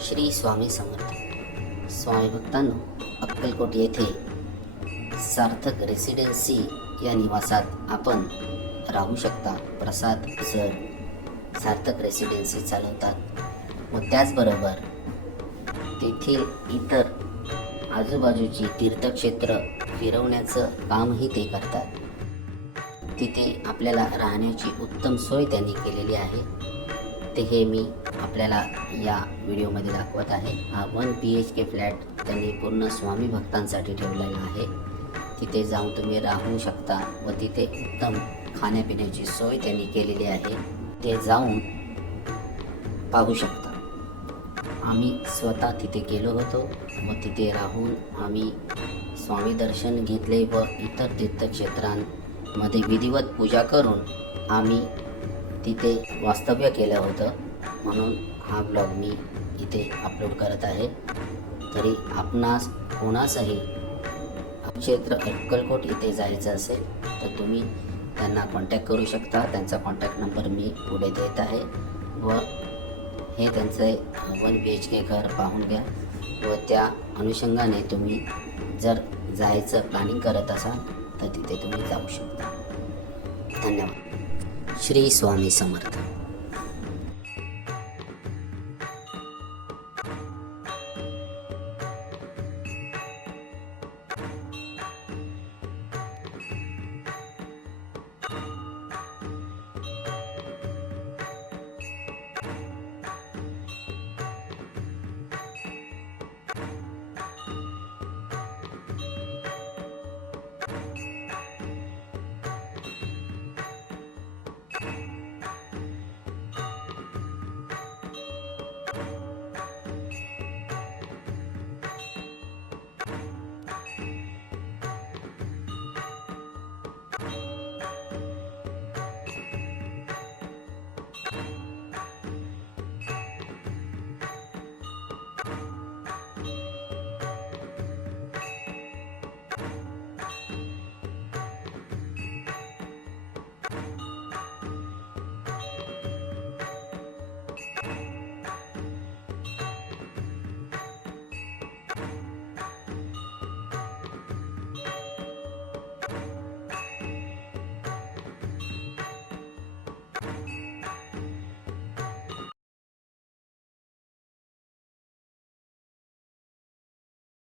श्री स्वामी समर्थ. स्वामी भक्तांनो, अक्कलकोट येथे सार्थक रेसिडेन्सी या निवासात आपण राहू शकता. प्रसाद सर सार्थक रेसिडेन्सी चालवतात व त्याचबरोबर तेथील इतर आजूबाजूची तीर्थक्षेत्र फिरवण्याचं कामही ते करतात. तिथे आपल्याला राहण्याची उत्तम सोय त्यांनी केलेली आहे. ते हे मी आपल्याला या व्हिडिओमध्ये दाखवत आहे. हा 1 BHK फ्लॅट त्यांनी पूर्ण स्वामी भक्तांसाठी ठेवलेला आहे. तिथे जाऊन तुम्ही राहू शकता व तिथे उत्तम खाण्यापिण्याची सोय त्यांनी केलेली आहे. ते जाऊन पाहू शकता. आम्ही स्वतः तिथे गेलो होतो व तिथे राहून आम्ही स्वामी दर्शन घेतले व इतर तीर्थक्षेत्रांमध्ये विधिवत पूजा करून आम्ही तिथे वास्तव्य केलं होतं. म्हणून हा ब्लॉग मी इथे अपलोड करत आहे. तरी आपणास कोणासही क्षेत्र अक्कलकोट इथे जायचं असेल तर तुम्ही त्यांना कॉन्टॅक्ट करू शकता. त्यांचा कॉन्टॅक्ट नंबर मी पुढे देत आहे व हे त्यांचे 1 BHK घर पाहून घ्या व त्या अनुषंगाने तुम्ही जर जायचं प्लॅनिंग करत असाल तर तिथे तुम्ही जाऊ शकता. धन्यवाद. श्री स्वामी समर्थ.